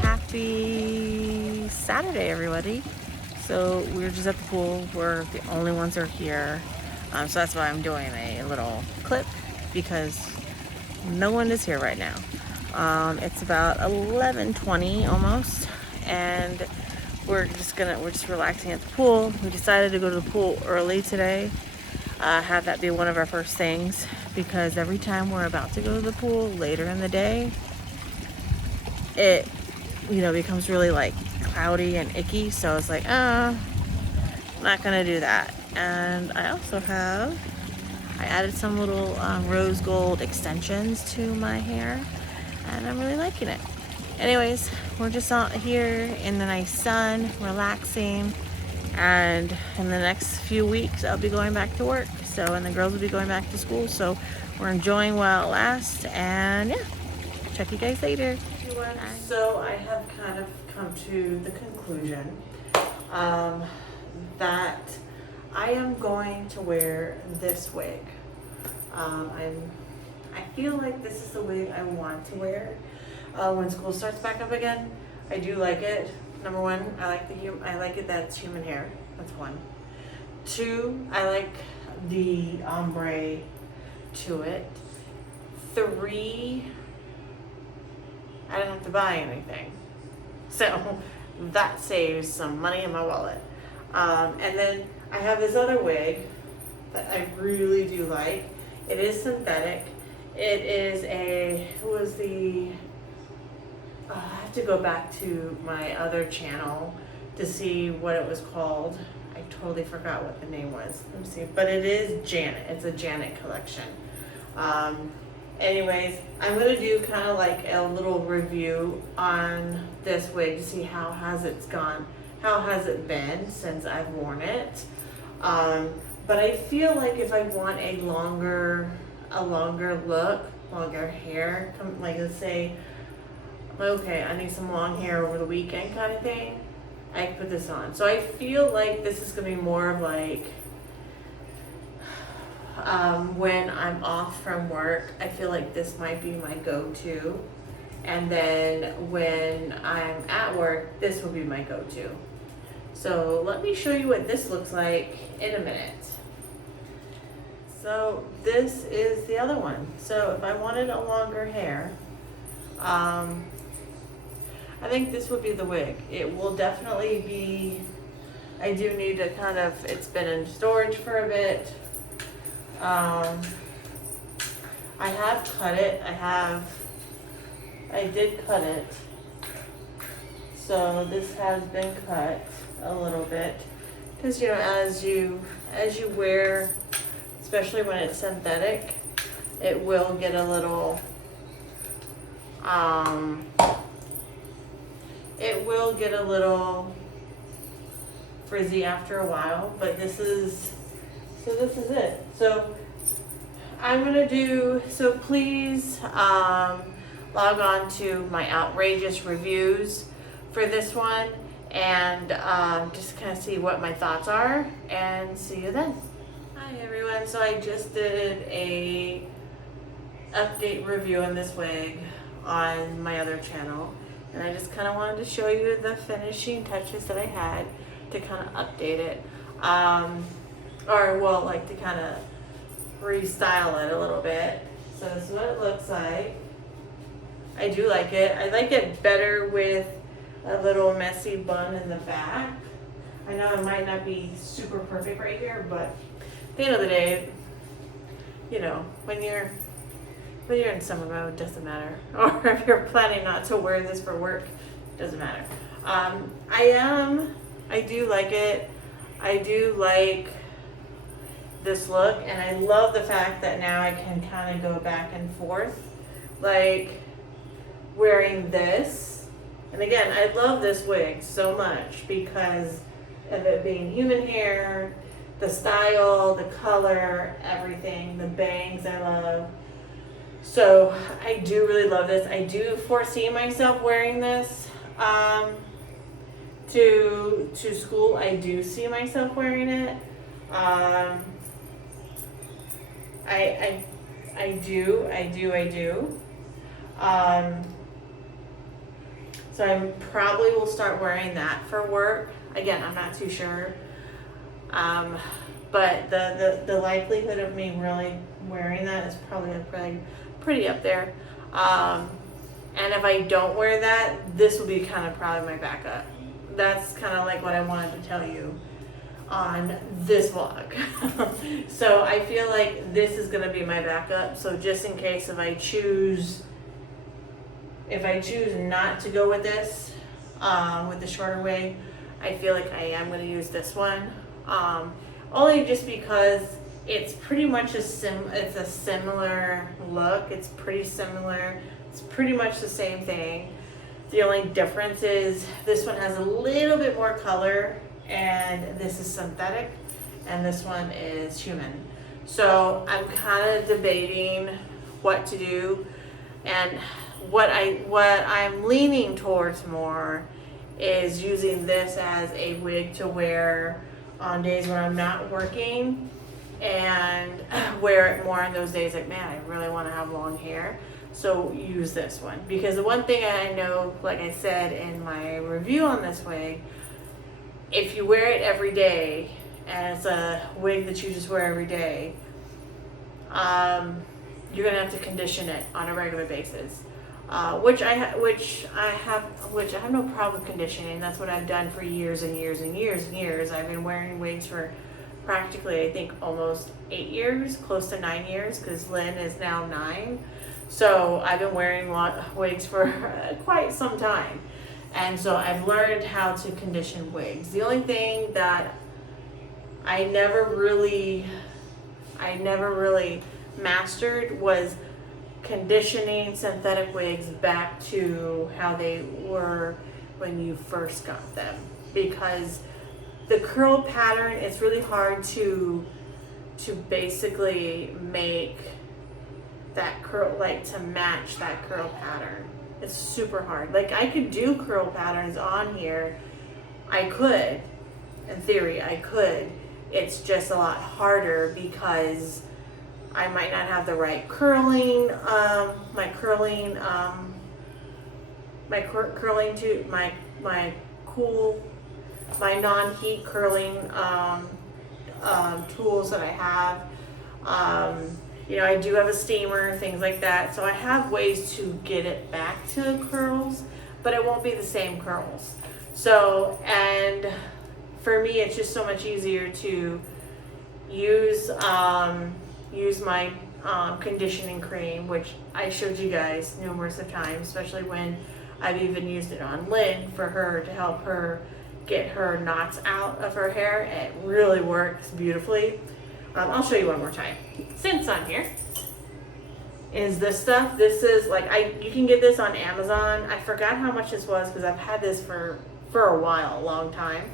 Happy Saturday, everybody. So we're just at the pool. We're the only ones who are here. So that's why I'm doing a little clip, because no one is here right now. It's about 11:20 almost, and we're just relaxing at the pool. We decided to go to the pool early today. Have that be one of our first things, because every time we're about to go to the pool later in the day, it becomes really like cloudy and icky. So it's like, I'm not gonna do that. And I added some little rose gold extensions to my hair, and I'm really liking it. Anyways, we're just out here in the nice sun, relaxing, and in the next few weeks I'll be going back to work, and the girls will be going back to school, so we're enjoying while it lasts. And yeah, check you guys later. So I have kind of come to the conclusion that I am going to wear this wig. I feel like this is the wig I want to wear when school starts back up again. I do like it. Number one, I like it that it's human hair. That's one. Two, I like the ombre to it. Three, I don't have to buy anything, so that saves some money in my wallet. And then I have this other wig that I really do like. It is synthetic. It is I have to go back to my other channel to see what it was called. I totally forgot what the name was. Let me see. But it is Janet. It's a Janet collection. Anyways, I'm going to do kind of like a little review on this wig to see how has it been since I've worn it. But I feel like if I want a longer look, longer hair, like let's say, okay, I need some long hair over the weekend kind of thing, I can put this on. So I feel like this is going to be more of like, when I'm off from work, I feel like this might be my go-to. And then when I'm at work, this will be my go-to. So let me show you what this looks like in a minute. So this is the other one. So if I wanted a longer hair, I think this would be the wig. It will definitely be, I do need to it's been in storage for a bit. I have cut it. I did cut it. So this has been cut a little bit, because as you wear, especially when it's synthetic, it will get a little frizzy after a while, but this is it. So I'm gonna do, so please log on to my outrageous reviews for this one, and just kind of see what my thoughts are, and see you then. Hi everyone, so I just did a update review on this wig on my other channel, and I just kind of wanted to show you the finishing touches that I had to kind of update it, to kind of restyle it a little bit. So this is what it looks like. I do like it. I like it better with a little messy bun in the back. I know it might not be super perfect right here, but at the end of the day, when you're in summer mode, doesn't matter. Or if you're planning not to wear this for work, doesn't matter. I do like it. I do like this look, and I love the fact that now I can kind of go back and forth, like wearing this. And again, I love this wig so much because of it being human hair, the style, the color, everything, the bangs I love. So I do really love this. I do foresee myself wearing this to school. I do see myself wearing it. I do. So I probably will start wearing that for work. Again, I'm not too sure. But the likelihood of me really wearing that is probably pretty up there. And if I don't wear that, this will be kind of probably my backup. That's kind of like what I wanted to tell you on this vlog. So I feel like this is going to be my backup. So just in case if I choose not to go with this, with the shorter wig, I feel like I am going to use this one. Only just because it's pretty much it's a similar look. It's pretty similar. It's pretty much the same thing. The only difference is this one has a little bit more color and this is synthetic and this one is human. So I'm kind of debating what to do, and what I'm leaning towards more is using this as a wig to wear on days when I'm not working, and wear it more on those days like, man, I really want to have long hair. So use this one, because the one thing I know, like I said in my review on this wig, if you wear it every day and it's a wig that you just wear every day, you're gonna have to condition it on a regular basis. Which I have no problem conditioning. That's what I've done for years and years and years and years. I've been wearing wigs for practically, I think, almost 8 years, close to 9 years, because Lynn is now 9. So I've been wearing wigs for quite some time. And so I've learned how to condition wigs. The only thing that I never really mastered was conditioning synthetic wigs back to how they were when you first got them, because the curl pattern, it's really hard to basically make that curl, like to match that curl pattern. It's super hard. Like I could do curl patterns on here. I could, in theory, I could. It's just a lot harder because I might not have the right curling, my non-heat curling tools that I have. You know, I do have a steamer, things like that. So I have ways to get it back to curls, but it won't be the same curls. So, and for me, it's just so much easier to use my conditioning cream, which I showed you guys numerous of times, especially when I've even used it on Lynn for her to help her get her knots out of her hair. It really works beautifully. I'll show you one more time. Since I'm here, is this stuff. This is like, you can get this on Amazon. I forgot how much this was because I've had this for a while, a long time.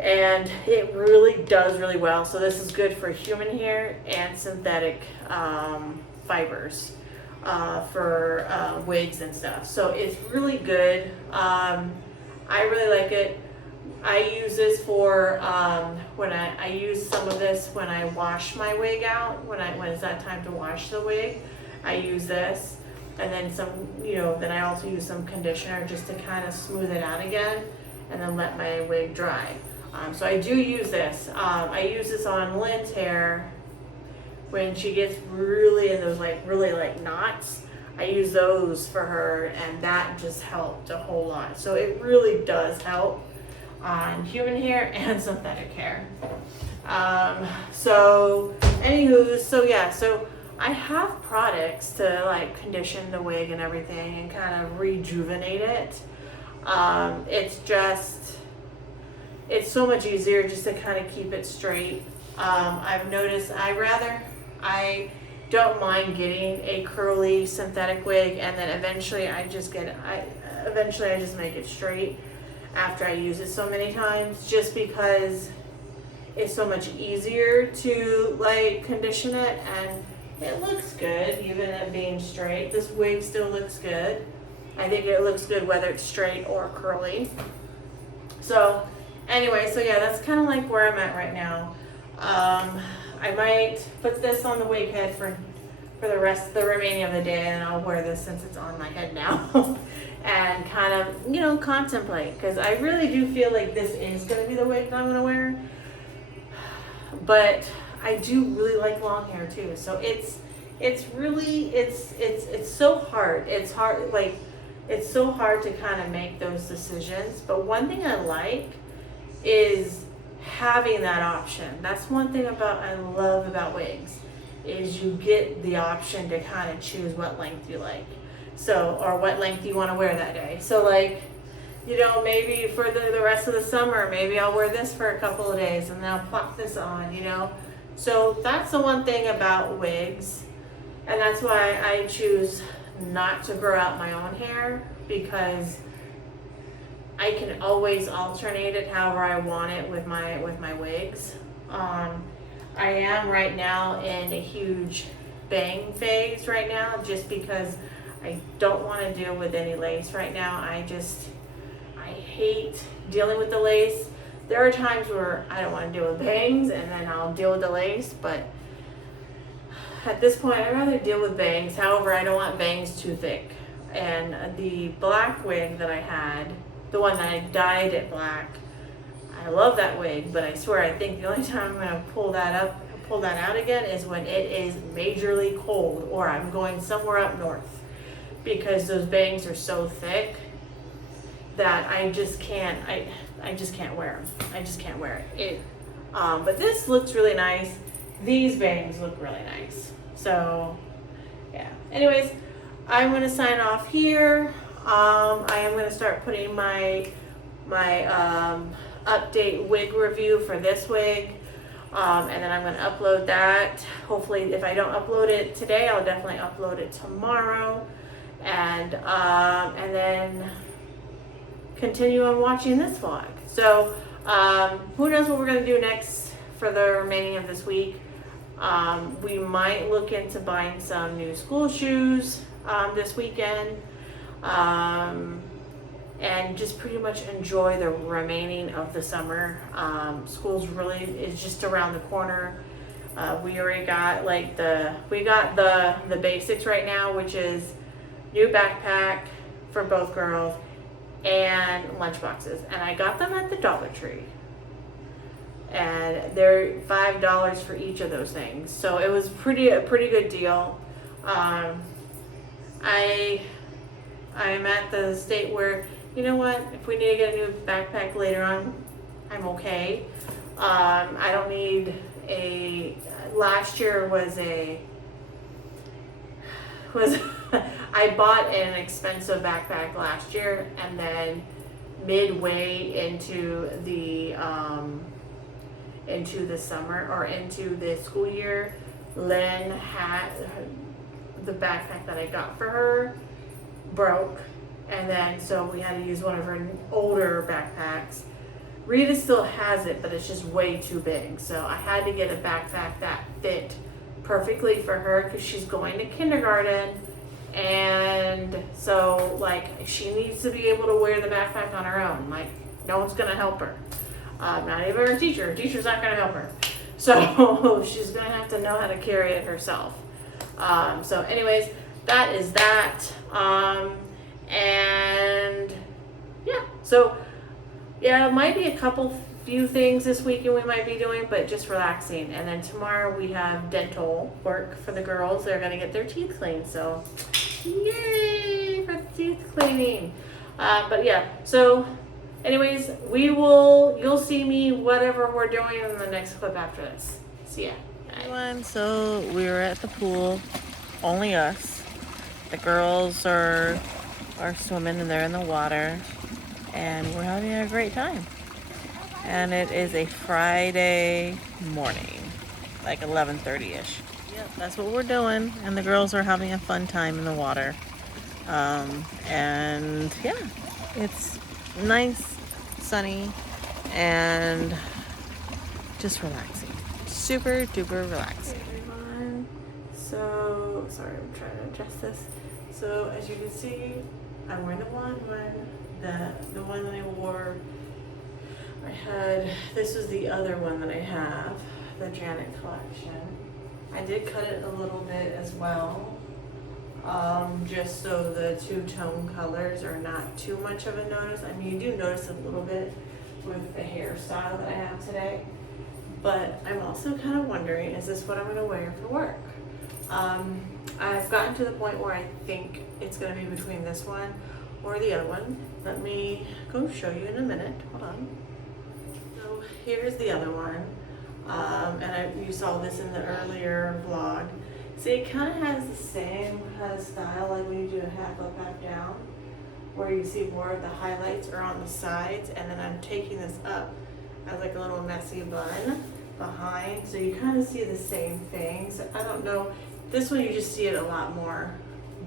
And it really does really well. So this is good for human hair and synthetic fibers for wigs and stuff. So it's really good. I really like it. I use this for when I use some of this when I wash my wig out. When it's that time to wash the wig, I use this, and then some. Then I also use some conditioner just to kind of smooth it out again, and then let my wig dry. So I do use this. I use this on Lynn's hair when she gets really in those really knots. I use those for her, and that just helped a whole lot. So it really does help on human hair and synthetic hair. So I have products to condition the wig and everything and kind of rejuvenate it. It's so much easier just to kind of keep it straight. I've noticed I don't mind getting a curly synthetic wig, and then eventually I just make it straight after I use it so many times, just because it's so much easier to condition it, and it looks good even it being straight. This wig still looks good. I think it looks good whether it's straight or curly. So anyway, so yeah, that's kind of where I'm at right now. I might put this on the wig head for the remaining of the day, and I'll wear this since it's on my head now. And kind of, you know, contemplate, because I really do feel like this is going to be the wig that I'm going to wear. But I do really like long hair too, so it's really so hard. It's hard, like, it's so hard to kind of make those decisions. But one thing I like is having that option. That's one thing I love about wigs, is you get the option to kind of choose what length you like. So, or what length you want to wear that day. So like, you know, maybe for the rest of the summer, maybe I'll wear this for a couple of days and then I'll plop this on, you know. So that's the one thing about wigs. And that's why I choose not to grow out my own hair, because I can always alternate it however I want it with my wigs. I am right now in a huge bang phase right now, just because I don't want to deal with any lace right now. I hate dealing with the lace. There are times where I don't want to deal with bangs, and then I'll deal with the lace, but at this point I'd rather deal with bangs. However, I don't want bangs too thick. And the black wig that I had, the one that I dyed it black, I love that wig, but I swear I think the only time I'm going to pull that out again is when it is majorly cold, or I'm going somewhere up north, because those bangs are so thick that I just can't wear them. I just can't wear it. But this looks really nice. These bangs look really nice. So yeah. Anyways, I'm gonna sign off here. I am gonna start putting my update wig review for this wig. And then I'm gonna upload that. Hopefully, if I don't upload it today, I'll definitely upload it tomorrow. And then continue on watching this vlog. So who knows what we're going to do next for the remaining of this week. We might look into buying some new school shoes this weekend, and just pretty much enjoy the remaining of the summer. School's really is just around the corner. We already got like the basics right now, which is new backpack for both girls and lunch boxes, and I got them at the Dollar Tree, and they're $5 for each of those things, so it was a pretty good deal. I'm at the state where, you know what, if we need to get a new backpack later on, I'm okay. I don't need last year was I bought an expensive backpack last year, and then midway into the summer, or into the school year, Lynn had the backpack that I got for her broke, and then so we had to use one of her older backpacks. Rita still has it, but it's just way too big, so I had to get a backpack that fit perfectly for her, because she's going to kindergarten, and so like she needs to be able to wear the backpack on her own. Like, no one's gonna help her, not even her teacher. Her teacher's not gonna help her, so she's gonna have to know how to carry it herself. So anyways, that is that. And yeah, so yeah, it might be a few things this weekend we might be doing, but just relaxing. And then tomorrow we have dental work for the girls. They're gonna get their teeth cleaned, so yay for teeth cleaning. But yeah, so anyways, you'll see me whatever we're doing in the next clip after this. See ya. Everyone, so we were at the pool, only us. The girls are swimming and they're in the water, and we're having a great time. And it is a Friday morning, like 11:30ish. Yep, that's what we're doing. And the girls are having a fun time in the water. And yeah, it's nice, sunny, and just relaxing. Super duper relaxing. Hey everyone. So, sorry, I'm trying to adjust this. So as you can see, I'm wearing the blonde one, the one that I wore. This was the other one that I have, the Janet collection. I did cut it a little bit as well, just so the two-tone colors are not too much of a notice. I mean, you do notice a little bit with the hairstyle that I have today, but I'm also kind of wondering, is this what I'm going to wear for work? I've gotten to the point where I think it's going to be between this one or the other one. Let me go show you in a minute. Hold on. So here's the other one. You saw this in the earlier vlog. See, it kind of has the same kind of style like when you do a half up, half down, where you see more of the highlights are on the sides, and then I'm taking this up as like a little messy bun behind, so you kind of see the same thing. So I don't know, this one you just see it a lot more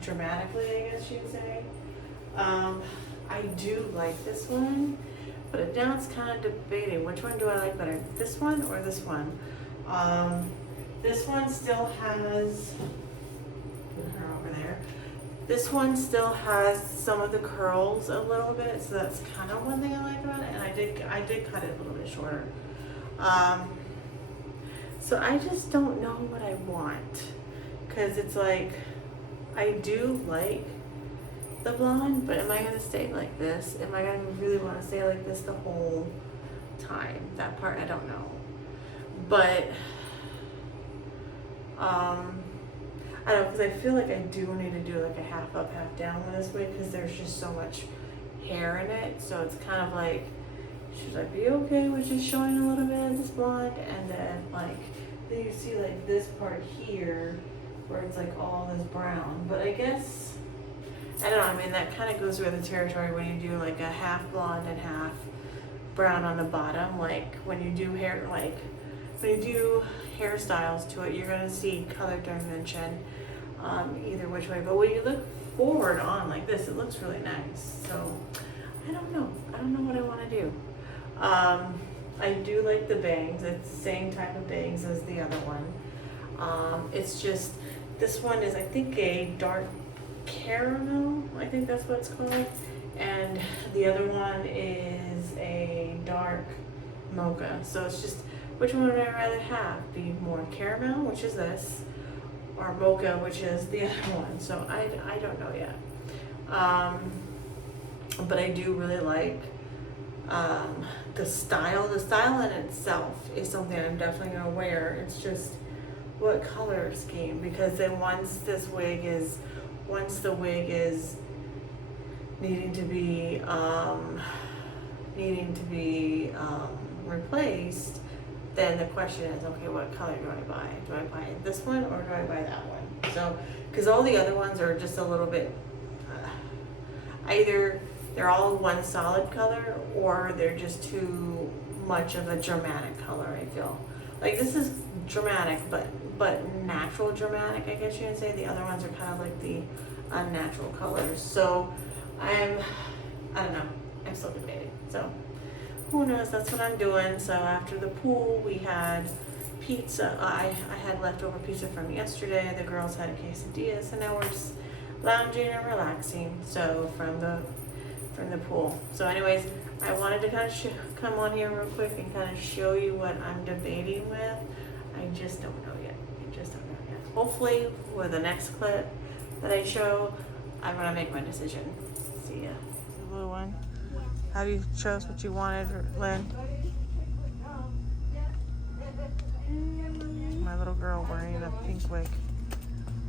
dramatically, I guess you'd say. I do like this one, but now it's kind of debating, which one do I like better, this one or this one? This one still has, put her over there. This one still has some of the curls a little bit, so that's kind of one thing I like about it. And I did cut it a little bit shorter. So I just don't know what I want, because it's like, I do like the blonde, but am I gonna stay like this? Am I gonna really want to stay like this the whole time? That part I don't know, but I don't know, because I feel like I do need to do like a half up, half down with this wig, because there's just so much hair in it. So it's kind of like, should I be okay with just showing a little bit of this blonde? And then like, then you see like this part here where it's like all this brown. But I guess, I don't know, I mean, that kind of goes with the territory when you do like a half blonde and half brown on the bottom. Like when you do hair, like when you do hairstyles to it, you're gonna see color dimension either which way. But when you look forward on like this, it looks really nice. So I don't know what I want to do. I do like the bangs. It's the same type of bangs as the other one. It's just, this one is I think a dark caramel, I think that's what it's called, and the other one is a dark mocha. So it's just, which one would I rather have? Be more caramel, which is this, or mocha, which is the other one. So I don't know yet. But I do really like the style. The style in itself is something I'm definitely gonna wear. It's just what color scheme, because then once the wig is needing to be replaced, then the question is, okay, what color do I buy? Do I buy this one or do I buy that one? So, because all the other ones are just a little bit, either they're all one solid color or they're just too much of a dramatic color, I feel. Like this is dramatic, but natural dramatic, I guess you can say. The other ones are kind of like the unnatural colors. So I don't know, I'm still debating. So who knows, that's what I'm doing. So after the pool, we had pizza. I had leftover pizza from yesterday. The girls had a quesadilla, so now we're just lounging and relaxing. So from the pool. So anyways, I wanted to kind of come on here real quick and kind of show you what I'm debating with. I just don't know yet. Hopefully with the next clip that I show, I'm gonna make my decision. See ya. The blue one. How do you chose what you wanted, Lynn? My little girl wearing a pink wig.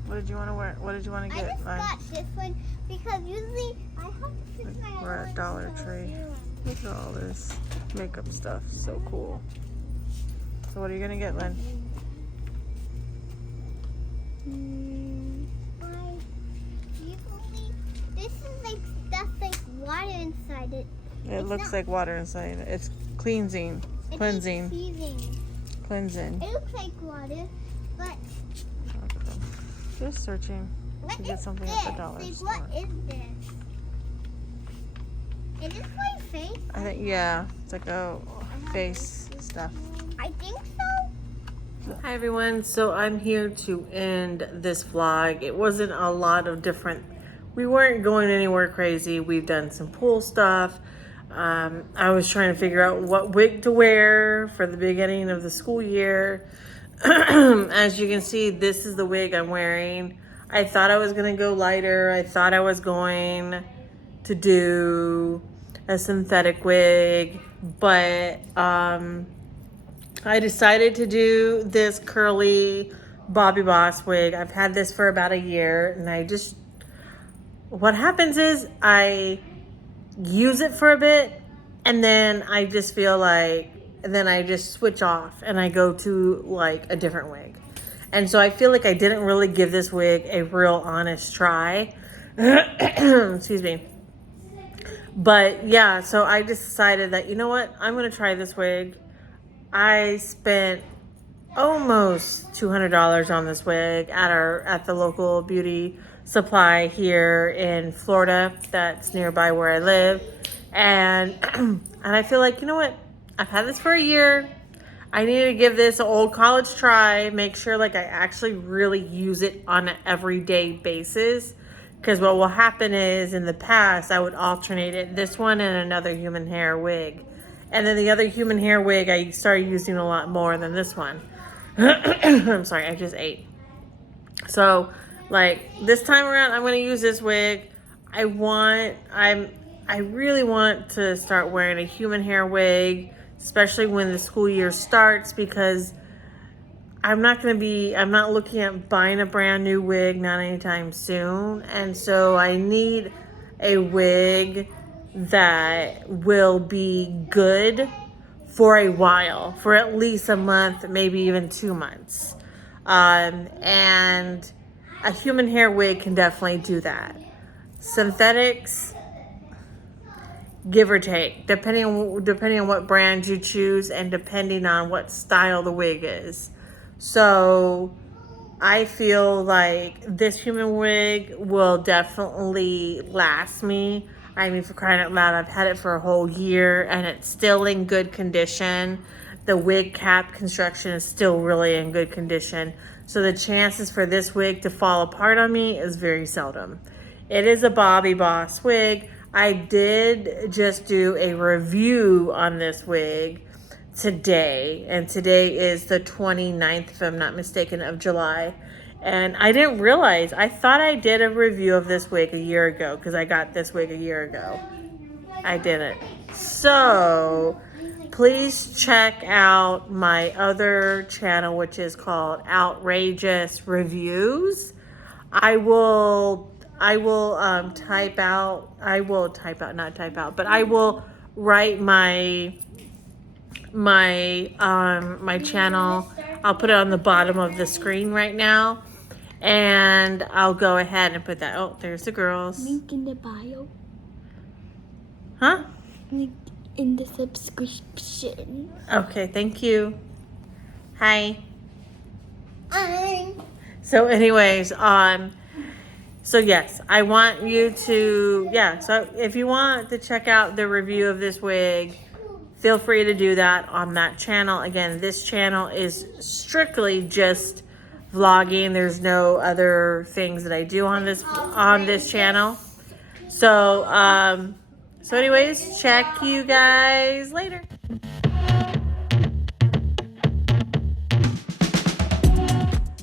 What did you want to wear? What did you want to get, Lynn? I just got this one because usually I have to fix my We're at Dollar Tree. Look at all this makeup stuff. So cool. So what are you gonna get, Lynn? This is like stuff like water inside it. It looks like water inside. It's cleansing. Cleansing. Cleansing. It looks like water, but just searching to get something at the dollar store. What is this? Is this my face? I think, yeah, it's like a face stuff. I think so. Hi everyone, so I'm here to end this vlog. It wasn't a lot of different, we weren't going anywhere crazy. We've done some pool stuff. I was trying to figure out what wig to wear for the beginning of the school year. As you can see, this is the wig I'm wearing. I thought I was going to go lighter. I thought I was going to do a synthetic wig, but I decided to do this curly Bobby Boss wig. I've had this for about a year, and what happens is I use it for a bit, and then I just feel like, and then I just switch off and I go to like a different wig. And so I feel like I didn't really give this wig a real honest try. Excuse me. But yeah, so I just decided that, you know what, I'm going to try this wig. I spent almost $200 on this wig at the local beauty supply here in Florida that's nearby where I live. And and I feel like, you know what, I've had this for a year. I need to give this an old college try, make sure like I actually really use it on an everyday basis. Because what will happen is, in the past, I would alternate it, this one and another human hair wig. And then the other human hair wig I started using a lot more than this one. I'm sorry, I just ate. So, like, this time around, I'm going to use this wig. I really want to start wearing a human hair wig, especially when the school year starts, because I'm not looking at buying a brand new wig, not anytime soon. And so I need a wig that will be good for a while, for at least a month, maybe even 2 months. And a human hair wig can definitely do that. Synthetics, give or take, depending on what brand you choose and depending on what style the wig is. So I feel like this human wig will definitely last me. I mean, for crying out loud, I've had it for a whole year and it's still in good condition. The wig cap construction is still really in good condition. So the chances for this wig to fall apart on me is very seldom. It is a Bobby Boss wig. I did just do a review on this wig today, and today is the 29th, if I'm not mistaken, of July. And I didn't realize, I thought I did a review of this wig a year ago, because I got this wig a year ago. I didn't. So please check out my other channel, which is called Outrageous Reviews. I will write my channel. I'll put it on the bottom of the screen right now, and I'll go ahead and put that. Oh, there's the girls. Link in the bio. Huh? Link in the subscription. Okay, thank you. Hi. Hi. So anyways, so yes, I want you to, so if you want to check out the review of this wig, feel free to do that on that channel. Again, this channel is strictly just vlogging. There's no other things that I do on this channel. So anyways, check you guys later.